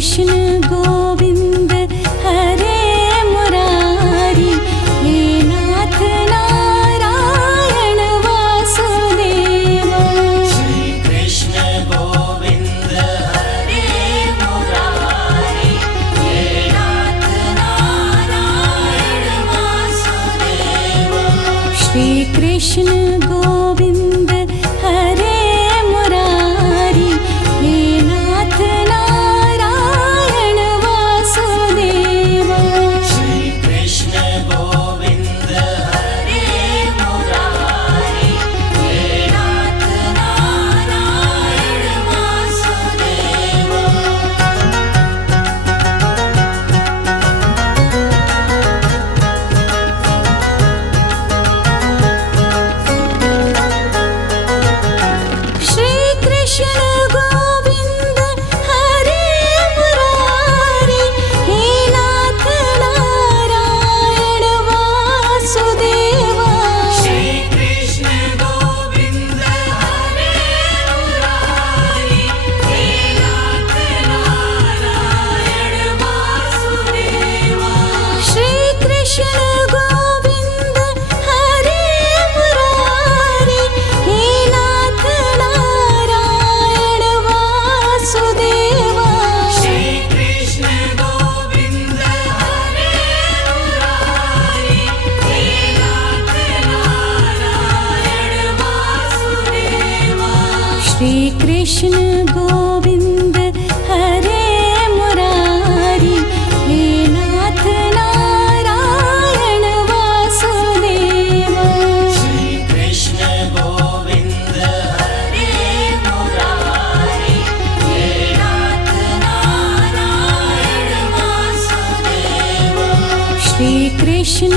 Krishna Govind हरे Murari, हे नाथ Narayan Vasudev. Shri Krishna Govind हरे Murari, हे नाथ Narayan Vasudev. Shri Krishna Govind हरे Murari, हे नाथ Narayan Vasudev. Shri Krishna Govind हरे Murari, हे नाथ Narayan Vasudev. Shri Krishna Govind हरे Murari, हे नाथ Narayan Vasudev. Shri Krishna Govind हरे Murari, हे नाथ Narayan Vasudev. Shri Krishna Govind हरे Murari, हे नाथ Narayan Vasudev. Shri Krishna Govind हरे Murari, हे नाथ Narayan Vasudev. Shri Krishna Govind हरे Murari, हे नाथ Narayan Vasudev. Shri Krishna Govind हरे Murari, हे नाथ Narayan Vasudev. Shri Krishna